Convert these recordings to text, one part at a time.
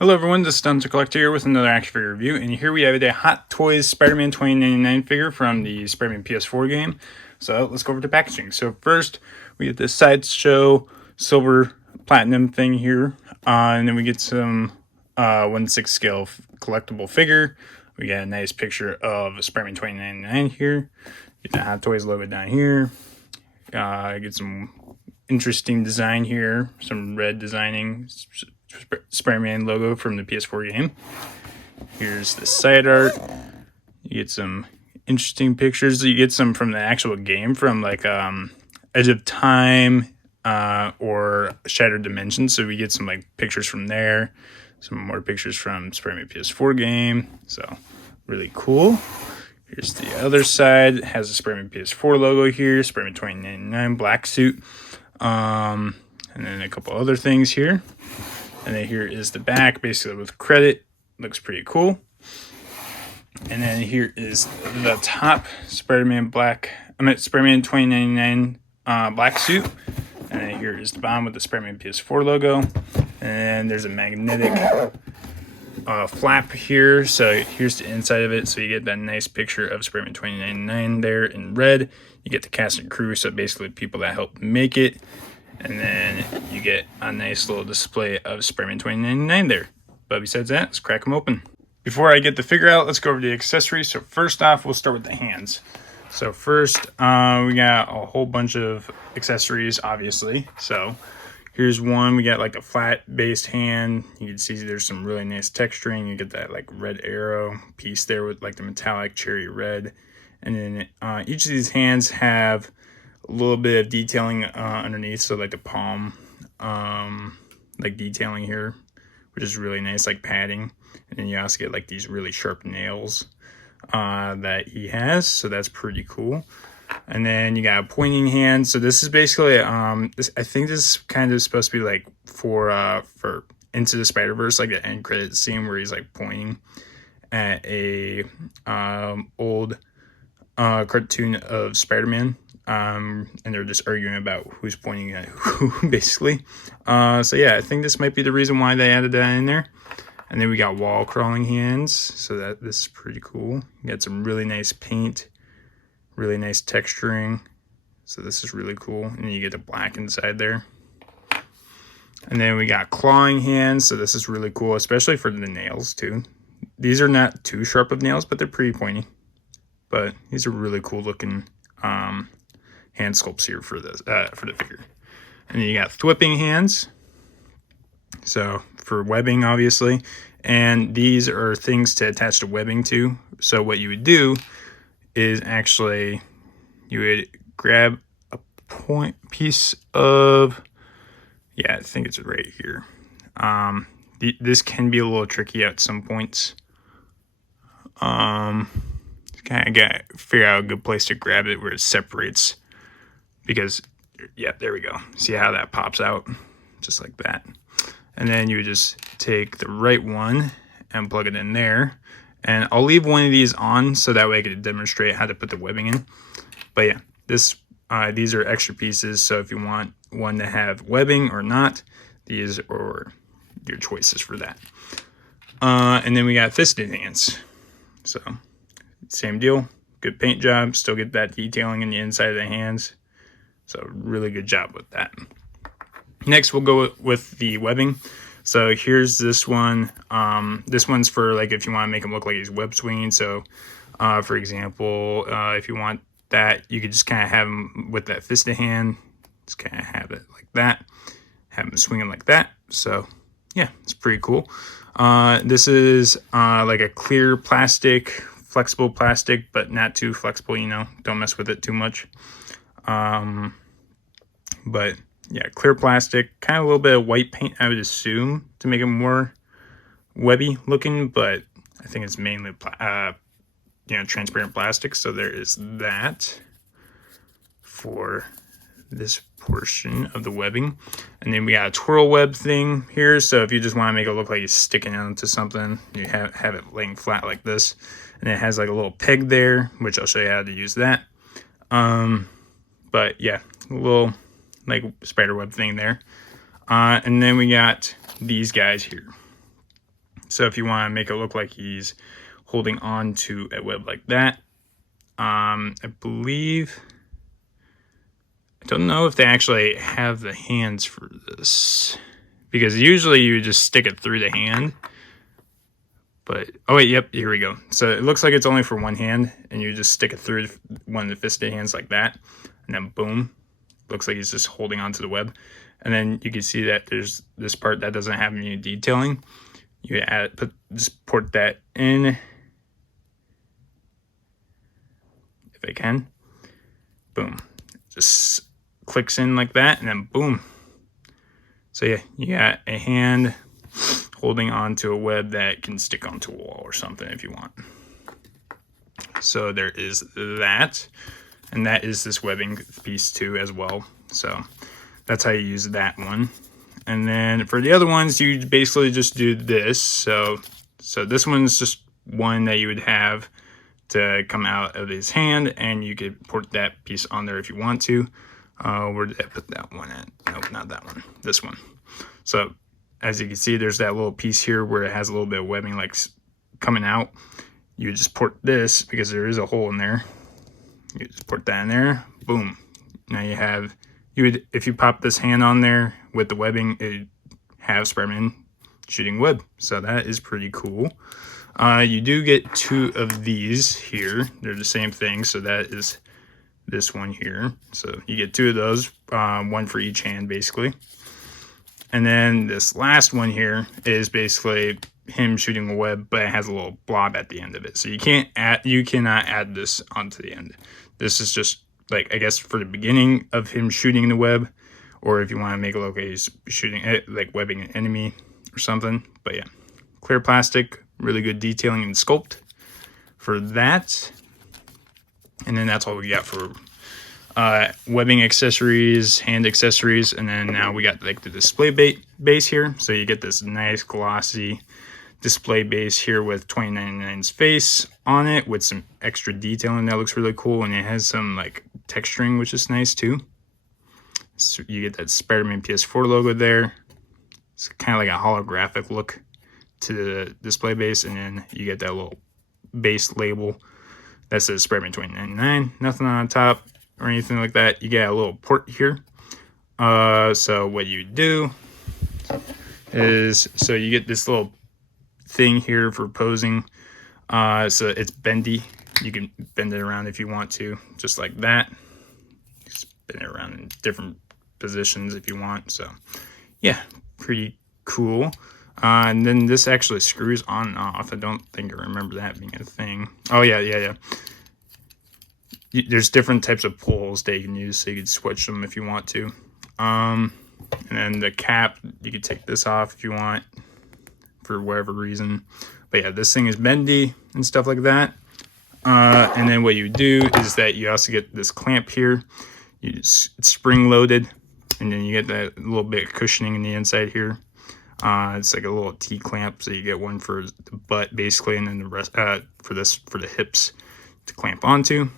Hello everyone, this is Untitled Chapter here with another action figure review, and here we have a Hot Toys Spider-Man 2099 figure from the Spider-Man PS4 game. So let's go over to packaging. So first, we get this Sideshow silver platinum thing here, and then we get some 1/6 scale collectible figure. We got a nice picture of Spider-Man 2099 here. Get the Hot Toys logo down here. Get some interesting design here, some red designing. Spider-Man logo from the PS4 game. Here's the side art. You get some interesting pictures. You get some from the actual game, from like Edge of Time or Shattered Dimensions. So we get some like pictures from there. Some more pictures from Spider-Man PS4 game. So really cool. Here's the other side. It has a Spider-Man PS4 logo here. Spider-Man 2099 black suit. And then a couple other things here. And then here is the back, basically with credit. Looks pretty cool. And then here is the top, Spider-Man 2099 black suit. And then here is the bottom with the Spider-Man PS4 logo. And there's a magnetic flap here. So here's the inside of it. So you get that nice picture of Spider-Man 2099 there in red. You get the cast and crew, so basically people that helped make it. And then you get a nice little display of Spider-Man 2099 there. But besides that, let's crack them open. Before I get the figure out, let's go over the accessories. So first off, we'll start with the hands. So first, we got a whole bunch of accessories, obviously. So here's one. We got like a flat-based hand. You can see there's some really nice texturing. You get that like red arrow piece there with like the metallic cherry red. And then each of these hands have a little bit of detailing underneath, so like the palm like detailing here, which is really nice, like padding. And then you also get like these really sharp nails that he has, so that's pretty cool. And then you got a pointing hand. So this is basically I think this is kind of supposed to be like for Into the Spider-Verse, like the end credit scene where he's like pointing at a old cartoon of Spider-Man. And they're just arguing about who's pointing at who, basically. So yeah, I think this might be the reason why they added that in there. And then we got wall crawling hands, so that this is pretty cool. You got some really nice paint, really nice texturing. So this is really cool. And then you get the black inside there. And then we got clawing hands, so this is really cool, especially for the nails too. These are not too sharp of nails, but they're pretty pointy. But these are really cool looking hand sculpts here for this for the figure. And then you got thwipping hands, so for webbing, obviously. And these are things to attach the webbing to. So what you would do is actually you would grab a piece of, yeah, I think it's right here. This can be a little tricky at some points. Kind of got to figure out a good place to grab it where it separates. Because, yeah, there we go. See how that pops out? Just like that. And then you would just take the right one and plug it in there. And I'll leave one of these on so that way I can demonstrate how to put the webbing in. But yeah, these are extra pieces. So if you want one to have webbing or not, these are your choices for that. And then we got fisted hands. So same deal. Good paint job. Still get that detailing in the inside of the hands. So really good job with that. Next, we'll go with the webbing. So here's this one. This one's for like if you want to make him look like he's web swinging. So for example, if you want that, you could just kind of have him with that fisted hand. Just kind of have it like that. Have him swinging like that. So yeah, it's pretty cool. This is like a clear plastic, flexible plastic, but not too flexible, you know. Don't mess with it too much. But yeah, clear plastic, kind of a little bit of white paint, I would assume, to make it more webby looking, but I think it's mainly transparent plastic. So there is that for this portion of the webbing. And then we got a twirl web thing here. So if you just want to make it look like it's sticking out to something, you have it laying flat like this. And it has like a little peg there, which I'll show you how to use that. But yeah, a little like spider web thing there. And then we got these guys here. So if you want to make it look like he's holding on to a web like that, I believe, I don't know if they actually have the hands for this, because usually you just stick it through the hand. But, oh wait, yep, here we go. So it looks like it's only for one hand, and you just stick it through one of the fisted hands like that, and then boom, looks like he's just holding onto the web. And then you can see that there's this part that doesn't have any detailing. You just port that in, if I can. Boom, just clicks in like that, and then boom. So yeah, you got a hand holding onto a web that can stick onto a wall or something if you want. So there is that, and that is this webbing piece too as well. So that's how you use that one. And then for the other ones, you basically just do this. So this one's just one that you would have to come out of his hand, and you could put that piece on there if you want to. Where did I put that one at? Nope, not that one. This one. So as you can see, there's that little piece here where it has a little bit of webbing like coming out. You just port this, because there is a hole in there. You just port that in there. Boom. Now you have, if you pop this hand on there with the webbing, it have Spider-Man shooting web. So that is pretty cool. You do get two of these here. They're the same thing. So that is this one here. So you get two of those, one for each hand basically. And then this last one here is basically him shooting a web, but it has a little blob at the end of it. So you cannot add this onto the end. This is just like, I guess, for the beginning of him shooting the web, or if you want to make it look like he's shooting it, like webbing an enemy or something. But yeah, clear plastic, really good detailing and sculpt for that. And then that's all we got for webbing accessories, hand accessories. And then now we got like the display base here. So you get this nice glossy display base here with 2099's face on it with some extra detailing that looks really cool, and it has some like texturing, which is nice too. So you get that Spider-Man PS4 logo there. It's kind of like a holographic look to the display base, and then you get that little base label that says Spider-Man 2099. Nothing on top or anything like that. You get a little port here. So what you do is, so you get this little thing here for posing. So it's bendy. You can bend it around if you want to, just like that. Just bend it around in different positions if you want. So yeah, pretty cool. And then this actually screws on and off. I don't think I remember that being a thing. Oh yeah. There's different types of pulls that you can use, so you can switch them if you want to. And then the cap, you could take this off if you want, for whatever reason. But yeah, this thing is bendy and stuff like that. And then what you do is that you also get this clamp here. It's spring loaded, and then you get that little bit of cushioning in the inside here. It's like a little T-clamp, so you get one for the butt basically, and then the rest for the hips to clamp onto.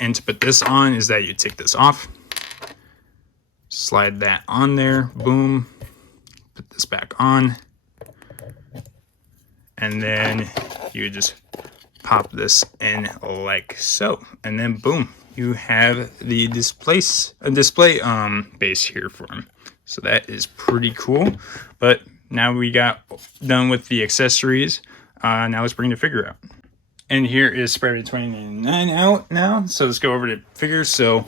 And to put this on is that you take this off, slide that on there, boom, put this back on, and then you just pop this in like so, and then boom, you have the display base here for him. So that is pretty cool. But now we got done with the accessories. Now let's bring the figure out. And here is Spider-Man 2099 out now. So let's go over the figures. So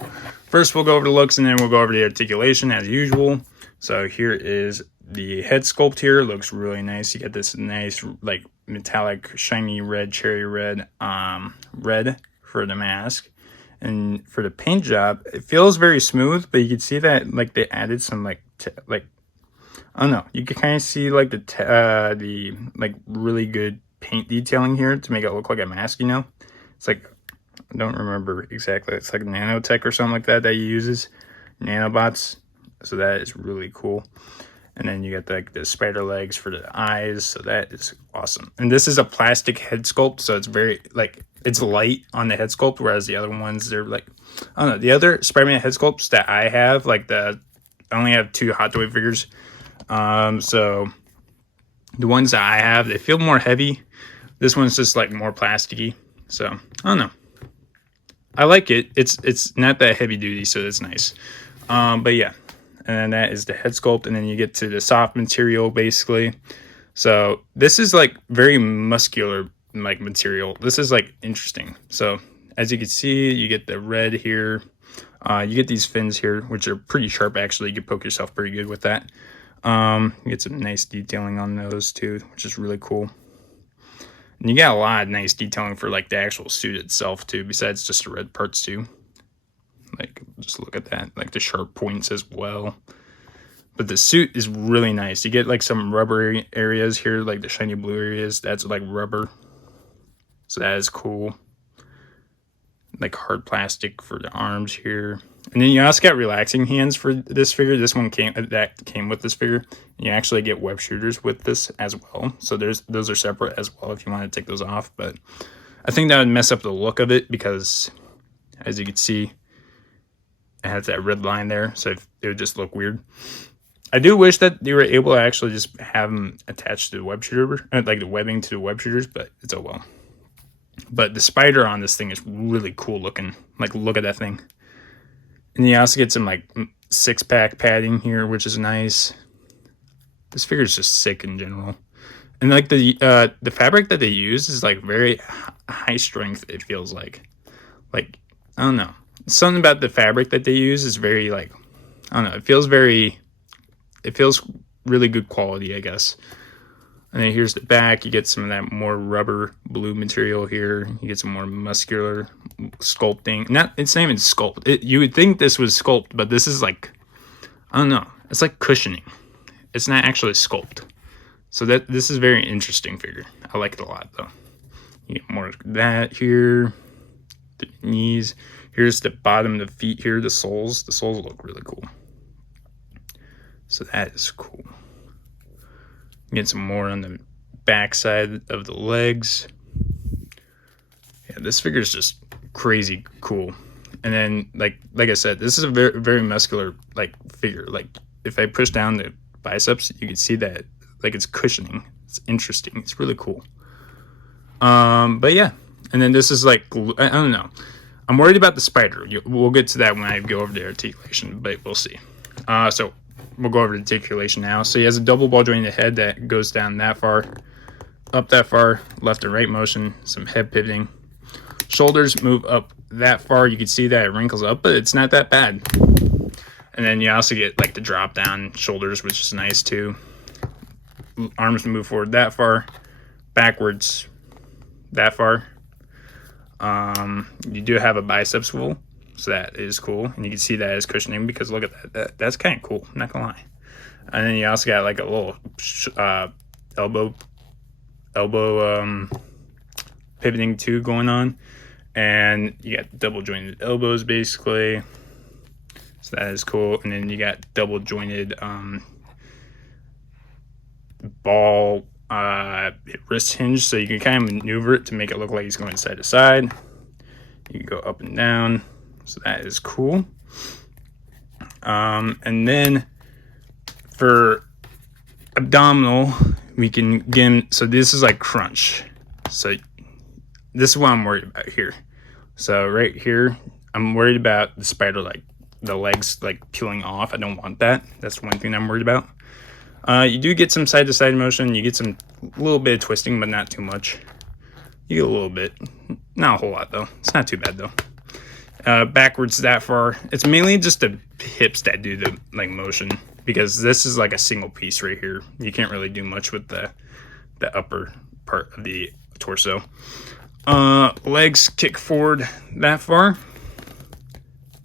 first we'll go over the looks, and then we'll go over the articulation as usual. So here is the head sculpt here. It looks really nice. You get this nice like metallic shiny red, cherry red, red for the mask. And for the paint job, it feels very smooth, but you can see that like they added some like I don't know. You can kind of see like the like really good paint detailing here to make it look like a mask, you know? It's like, I don't remember exactly. It's like nanotech or something like that he uses. Nanobots. So that is really cool. And then you got like the spider legs for the eyes. So that is awesome. And this is a plastic head sculpt. So it's very like, it's light on the head sculpt. Whereas the other ones, they're like, I don't know. The other Spider-Man head sculpts that I have, like I only have 2 Hot Toy figures. So The ones that I have, they feel more heavy. This one's just like more plasticky. So I don't know. I like it. It's not that heavy duty, so it's nice. But yeah, and that is the head sculpt, and then you get to the soft material basically. So this is like very muscular like material. This is like interesting. So as you can see, you get the red here. You get these fins here, which are pretty sharp actually. You can poke yourself pretty good with that. You get some nice detailing on those too, which is really cool. And you got a lot of nice detailing for like the actual suit itself too, besides just the red parts too. Like, just look at that, like the sharp points as well. But the suit is really nice. You get like some rubber areas here, like the shiny blue areas. That's like rubber. So that is cool. Like hard plastic for the arms here. And then you also got relaxing hands for this figure. This one came with this figure. And you actually get web shooters with this as well. So those are separate as well if you want to take those off. But I think that would mess up the look of it because, as you can see, it has that red line there. So it would just look weird. I do wish that they were able to actually just have them attached to the web shooter, like the webbing to the web shooters, but it's oh well. But the spider on this thing is really cool looking. Like, look at that thing. And you also get some like 6-pack padding here, which is nice. This figure is just sick in general. And like the fabric that they use is like very high strength. It feels like I don't know. Something about the fabric that they use is very like, I don't know. It feels really good quality, I guess. And then here's the back. You get some of that more rubber blue material here. You get some more muscular sculpting. It's not even sculpt. You would think this was sculpt, but this is like, I don't know. It's like cushioning. It's not actually sculpt. So this is a very interesting figure. I like it a lot though. You get more of that here. The knees. Here's the bottom of the feet here. The soles. The soles look really cool. So that is cool. Get some more on the back side of the legs. Yeah, this figure is just crazy cool. And then like I said, this is a very, very muscular like figure. Like if I push down the biceps, you can see that like it's cushioning. It's interesting. It's really cool. But yeah, and then this is like, I don't know. I'm worried about the spider. We'll get to that when I go over the articulation, but we'll see. So we'll go over the articulation now. So he has a double ball jointed head that goes down that far, up that far, left and right motion, some head pivoting. Shoulders move up that far. You can see that it wrinkles up, but it's not that bad. And then you also get like the drop down shoulders, which is nice too. Arms move forward that far, backwards that far. You do have a bicep swivel, so that is cool, and you can see that as cushioning because look at that. That's kind of cool, I'm not gonna lie. And then you also got like a little elbow pivoting too going on, and you got double jointed elbows basically, so that is cool. And then you got double jointed ball wrist hinge, so you can kind of maneuver it to make it look like he's going side to side. You can go up and down, so that is cool. And then for abdominal, we can get him, so this is like crunch. So this is what I'm worried about here. So right here, I'm worried about the spider, like the legs like peeling off. I don't want that. That's one thing I'm worried about. You do get some side to side motion. You get some little bit of twisting, but not too much. You get a little bit, not a whole lot though. It's not too bad though. Backwards that far. It's mainly just the hips that do the like motion, because this is like a single piece right here. You can't really do much with the upper part of the torso. Legs kick forward that far.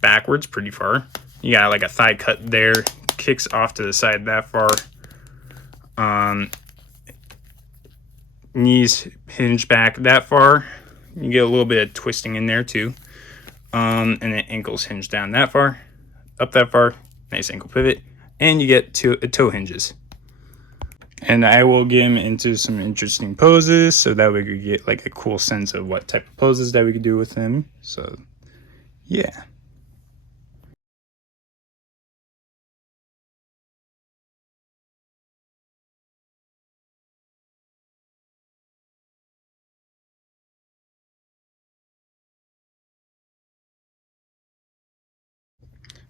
Backwards pretty far. You got like a thigh cut there. Kicks off to the side that far. Knees hinge back that far. You get a little bit of twisting in there too. And then ankles hinge down that far, up that far. Nice ankle pivot, and you get toe hinges. And I will get him into some interesting poses so that we could get like a cool sense of what type of poses that we could do with him. So yeah.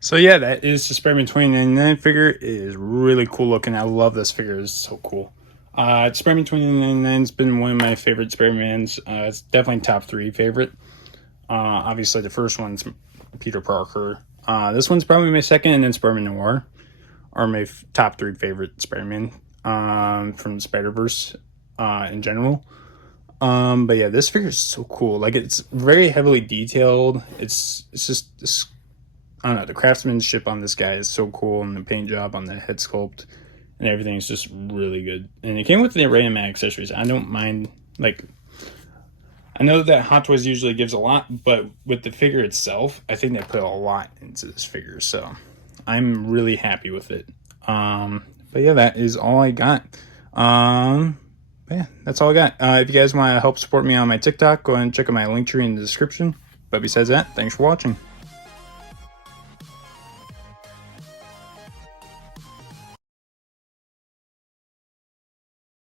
So yeah, that is the Spider-Man 2099 figure. It is really cool looking. I love this figure. It's so cool. Spider-Man 2099 has been one of my favorite Spider-Mans. It's definitely top 3 favorite. Obviously, the first one's Peter Parker. This one's probably my second, and then Spider-Man Noir are my top 3 favorite Spider-Man from Spider-Verse in general. But yeah, this figure is so cool. Like, it's very heavily detailed. It's just this, I don't know, the craftsmanship on this guy is so cool, and the paint job on the head sculpt and everything is just really good. And it came with the array of accessories. I don't mind, like, I know that Hot Toys usually gives a lot, but with the figure itself, I think they put a lot into this figure, so I'm really happy with it. But yeah, that is all I got. Yeah, that's all I got. If you guys want to help support me on my TikTok, go ahead and check out my link tree in the description. But besides that, thanks for watching.